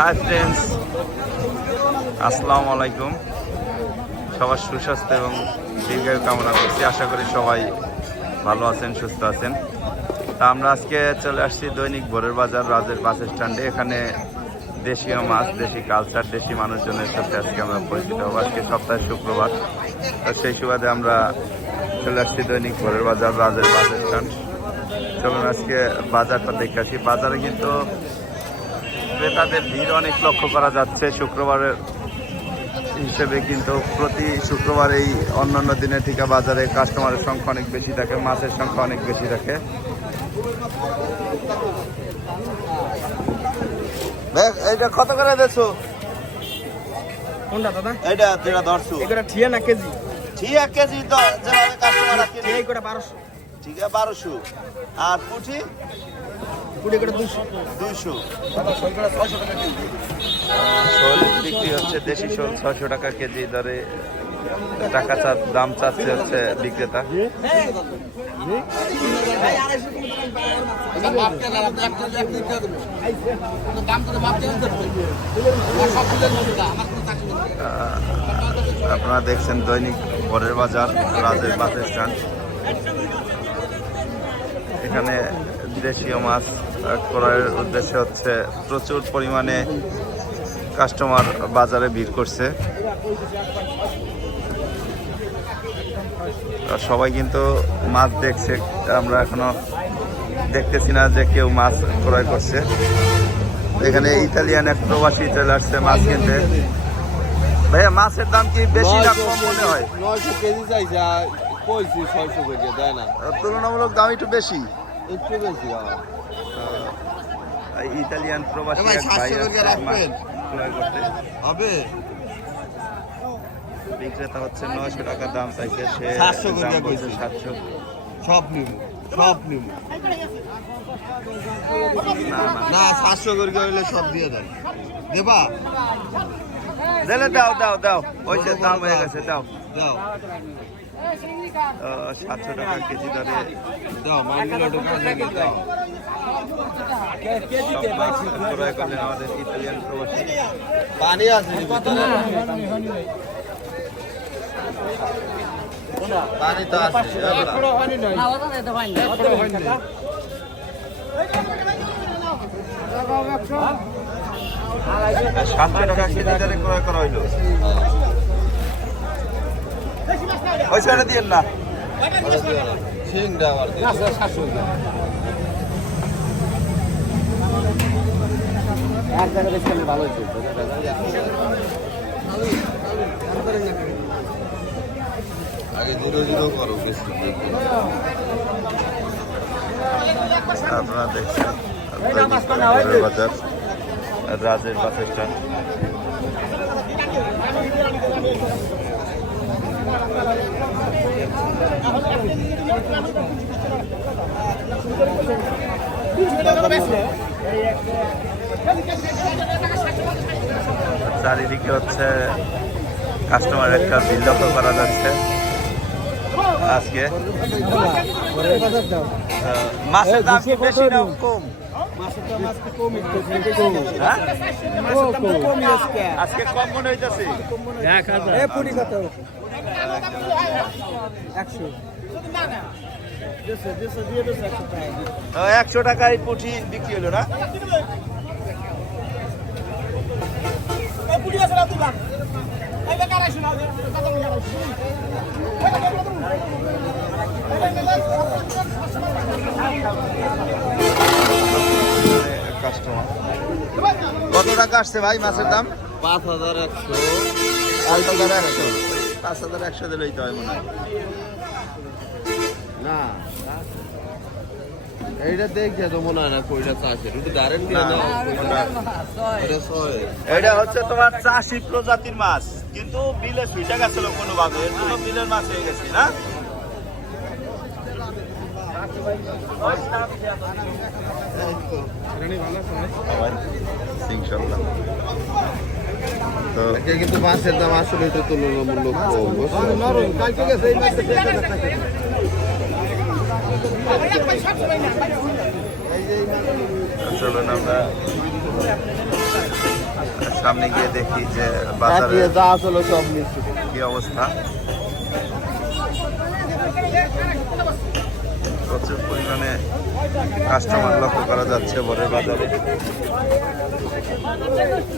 Hi friends আসসালামু আলাইকুম সবার সুস্বাস্থ্য এবং দীর্ঘায়ু কামনা করছি। আশা করি সবাই ভালো আছেন, সুস্থ আছেন। তা আমরা আজকে চলে আসছি দৈনিক ভোরের বাজার, রাজের বাস স্ট্যান্ডে। এখানে দেশীয় মাছ, দেশি কালচার দেশি মানুষজনের সাথে আজকে আমরা পরিচিত হব। আজকে সপ্তাহে শুক্রবার। তো সেই সুবাদে আমরা চলে আসছি দৈনিক ভোরের বাজার, রাজের বাস স্ট্যান্ড। চলুন আজকে বাজারটা দেখে আসি। বাজারে কিন্তু ক্রেতাদের ভিড় অনেক লক্ষ্য করা যাচ্ছে। শুক্রবারের হিসেবে কিন্তু প্রতি শুক্রবার এই অন্যান্য দিনের থেকে বাজারে কাস্টমারের সংখ্যা অনেক বেশি থাকে মাছের সংখ্যা অনেক বেশি থাকে। এইটা কত করে দেছো? কোনটা দাদা? এইটা যেটা ধরছো। এগুলো ঠিয়া না কেজি? ঠিক কেজি তো যেভাবে কাস্টমার ঠিয়া করে বারোশো। ঠিক আছে বারোশো। আর পুঁটি? কুড়ি করে দুশো ছয়শো শোল বিক্রি হচ্ছে দেশি শোল ছয়শো টাকা কেজি দরে। টাকা চা দাম চাচ্ছে হচ্ছে বিক্রেতা। আপনারা দেখছেন দৈনিক ভোরের বাজার রাজের বাস স্ট্যান্ড এখানে দেশীয় মাছ ক্রয়ের উদ্দেশ্য হচ্ছে প্রচুর পরিমাণে কাস্টমার বাজারে ভিড় করছে। আর সবাই কিন্তু মাছ দেখছে আমরা এখনও দেখতেছি না যে কেউ মাছ ক্রয় করছে। এখানে ইতালিয়ান এক প্রবাসী চলে আসছে মাছ কিনতে। ভাইয়া মাছের দাম কি বেশি না কম মনে হয়? নয়শো কেজি চাইছে কইছি ছয়শো কেজি দেয় না। তুলনামূলক দাম একটু বেশি। একটু বেশি ইতালিয়ান প্রবাসী এক ভাই 700 আসছে করে মাছ রাখবেন। ক্রয় করতে। হবে? বিক্রেতা হচ্ছে নয়শো টাকা দাম চাইছে সে 700 করে দাম দিয়ে বলছে সাতশো। সব নিব সব নিব না সাতশো করে হইলে সব দিয়ে দেন দেবা? দিলে দাও দাও দাও। ওই যে দাম হয়ে গেছে দাও। দাও। সাতশো টাকা কেজি দরে। দাও মাইন্ডগুলো ঢোকা দেখে দাও। সব মাছ ক্রয় করলেন আমাদের ইতালিয়ান প্রবাসী। পানি আছে নি ভিতরে? পানি তো আছে সাতশো টাকা কেজি দরে ক্রয় করা হইল। ওই সাইডে দিয়েন না। দিও। আগে জিরো জিরো করো আপনারা দেখছেন বাজার রাজের বাস স্ট্যান্ড চারিদিকে হচ্ছে কাস্টমার একটা বিল দখল করা যাচ্ছে। আজকে। মাছের দাম কি বেশি না কম। হ্যাঁ? আজকে। কম মনে হইতেছে একশো টাকায় পুঁটি বিক্রি হলো না? কাস্টমার কত টাকা আসছে ভাই মাছের দাম? পাঁচ হাজার একশো। পাঁচ হাজার একশো। পাঁচ হাজার একশো দিলেই তো হয় মনে হয়। না এইটা দেখছে তো মনে হয় না কইটা চাষের। এটা হচ্ছে তোমার চাষি প্রজাতির মাছ। কিন্তু বিলে ছুইটা গেছিল কোনো ভাবে এর জন্য বিলের মাছ হয়ে গেছে না? ইনশাল্লাহ। কিন্তু মাছের দাম আসলে এটা তুলনামূলক কম বুঝছ? চলুন আমরা সামনে গিয়ে দেখি যে বাজারে যা আসলে সব কি অবস্থা। কাস্টমার লক্ষ্য করা যাচ্ছে বরের বাজারে।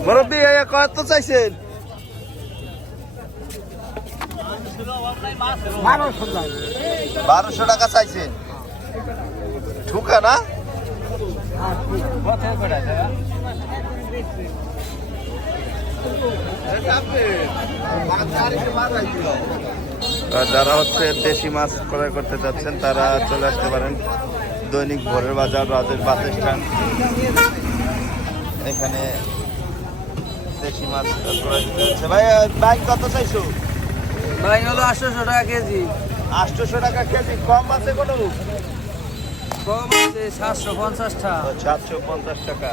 মুরব্বী কত চাইছেন। বারোশো টাকা চাইছেন। ঠুকা না? যারা হচ্ছে দেশি মাছ ক্রয় করতে যাচ্ছেন, তারা চলে আসতে পারেন। দৈনিক ভোরের বাজার রাজের বাস স্ট্যান্ড। এখানে দেশি মাছ ক্রয় করতে যাচ্ছে। ভাই বাইক কত চাইছো? ভাই হলো আটশোশো টাকা কেজি। আটশোশো টাকা কেজি কম আছে কোনো? কম আছে সাতশো পঞ্চাশটা সাতশো পঞ্চাশ টাকা।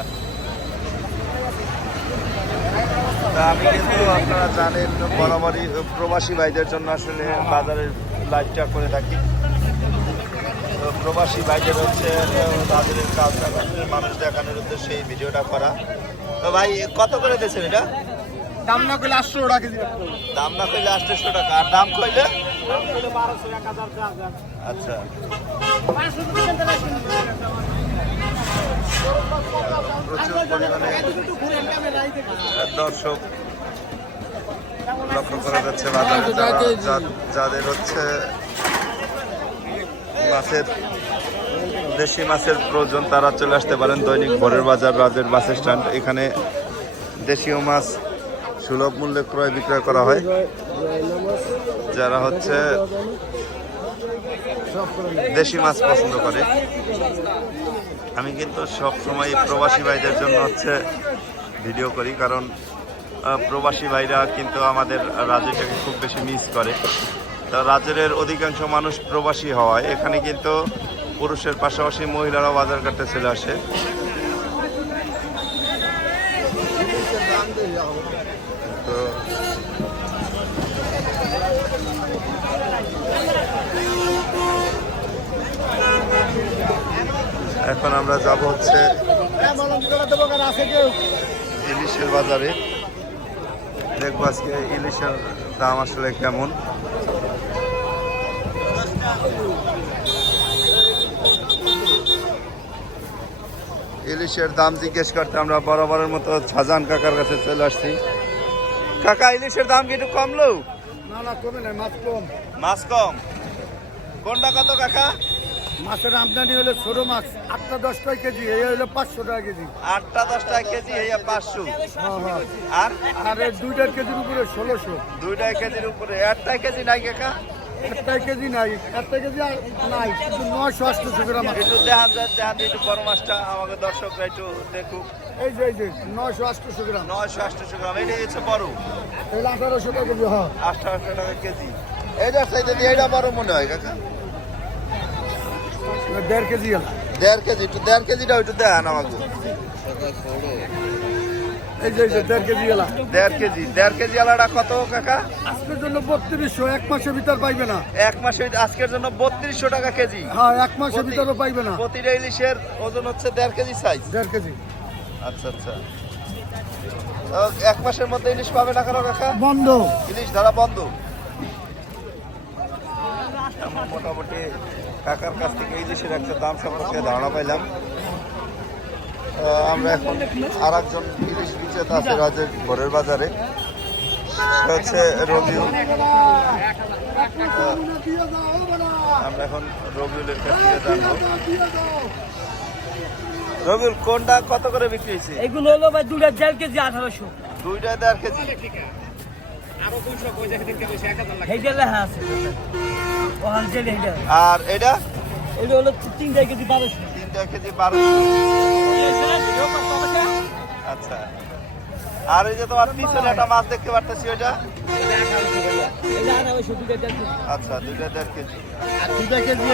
আমি কিন্তু আপনারা জানেন বরাবরই প্রবাসী ভাইদের জন্য আসলে বাজারের লাইভটা করে থাকি। প্রবাসী ভাইদের হচ্ছে বাজারের কাজটা মানুষ দেখানোর উদ্দেশ্যে এই ভিডিওটা করা। তো ভাই কত করে দিয়েছেন এটা? দাম না করলে আটশো টাকা কেজি দাম না কইলে আটশোশো টাকা। আর দাম কইলে? আচ্ছা। প্রচুর পরিমাণে দর্শক লক্ষ্য করা যাচ্ছে বাজারে যারা- যাদের হচ্ছে মাছের, দেশি মাছের প্রয়োজন, তারা চলে আসতে পারেন দৈনিক ভোরের বাজার, রাজের বাস স্ট্যান্ড। এখানে দেশীয় মাছ সুলভ মূল্যে ক্রয় বিক্রয় করা হয়। যারা হচ্ছে দেশি মাছ পছন্দ করে। আমি কিন্তু সব সময় প্রবাসী ভাইদের জন্য হচ্ছে ভিডিও করি, কারণ প্রবাসী ভাইরা কিন্তু আমাদের রাজ্যটাকে খুব বেশি মিস করে। রাজ্যের অধিকাংশ মানুষ প্রবাসী হওয়ায় এখানে কিন্তু পুরুষের পাশাপাশি মহিলারাও বাজার করতে চলে আসে। তো এখন আমরা যাব হচ্ছে ইলিশের বাজারে। দেখব আজকে ইলিশের দাম আসলে কেমন। ইলিশের দাম জিজ্ঞেস করতে আমরা বরাবরের মতো ছাজান কাকার কাছে চলে আসছি। কাকা ইলিশের দাম কি একটু কমলো না না কমে নাই মাছ কম। মাছ কম। কোনটা কত কাকা? মাছের আমদানি হলে ছোট মাছ আটটা দশ টাকা কেজি এই হলো পাঁচশো টাকা কেজি। আটটা দশটা কেজি হইয়া পাঁচশো। হ্যাঁ হ্যাঁ। আর? আর এই দুইটার কেজির উপরে ষোলোশো। দুইটা কেজির উপরে। একটা কেজি নাই কাকা? একটা কেজি নাই একটা কেজি আর নাই কিন্তু নয়শো আটশোশো গ্রাম আছে। একটু দেখান দেন দেখান একটু বড় মাছটা আমাকে দর্শকরা একটু দেখুক। এই যে এই যে নয়শো আটশোশো গ্রাম। নয়শো আটশোশো গ্রাম এটাই হচ্ছে বড়। এই আঠারোশো টাকা কেজি হ্যাঁ। আঠারোশো টাকা কেজি। এইটার চাইতে দিয়ে এটা বড় মনে হয় কাকা। দেড় কেজি দেড় কেজি একটু দেড় কেজিটা একটু দেখান আমাকে। দেড় কেজি দেড় কেজি। আলাদা কত কাকা? আজকের জন্য বত্রিশশো এক মাসের ভিতর পাইবে না। এক মাসে আজকের জন্য বত্রিশশো টাকা কেজি। হ্যাঁ এক মাসের ভিতরে পাইবে না। প্রতিটা ইলিশের ওজন হচ্ছে দেড় কেজি সাইজ দেড় কেজি। আচ্ছা আচ্ছা। এক মাসের মধ্যে ইলিশ পাবে না কেন কাকা? বন্ধ। ইলিশ ধরা বন্ধ। মোটামুটি কাকার কাছ থেকে ইলিশের একটা দাম সম্পর্কে ধারণা পাইলাম। আমরা এখন আর একজন ইলিশ বিক্রেতা আছে রাজের ঘরের বাজারে। হচ্ছে রবিউ আমরা এখন রবিউলের কাছ থেকে জানব। রবিউল কোনটা কত করে বিক্রি হয়েছে? এগুলো হলো ভাই দুটা দেড় কেজি আঠারোশো। দুইটা দেড় কেজি। আর এটা? এগুলো হলো তিনটা কেজি বারোশো। তিনটা কেজি বারোশো আচ্ছা। আর এই যে তোমার পিছনে একটা মাছ দেখতে পারতেছি ওইটা? এটা আচ্ছা দুইটা দেড় কেজি। দুটা কেজি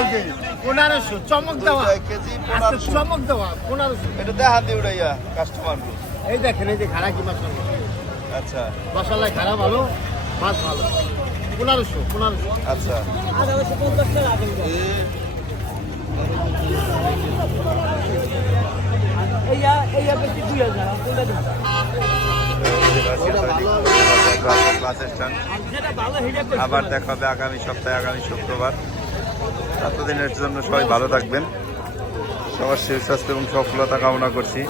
পনেরোশো চমক দেওয়া দুইটা কেজি চমক দেওয়া পনেরোশো। এটা দেখান দিয়ে উড়াইয়া কাস্টমার এই দেখেন এই যে খারা কি। মশলা আচ্ছা। মশলায় ভালো মাছ ভালো পনেরোশো পনেরোশো। আচ্ছা। পঞ্চাশ টাকা আবার দেখা হবে আগামী সপ্তাহে, আগামী শুক্রবার। এতদিনের জন্য সবাই ভালো থাকবেন। সবার সুস্বাস্থ্য এবং সফলতা কামনা করছি।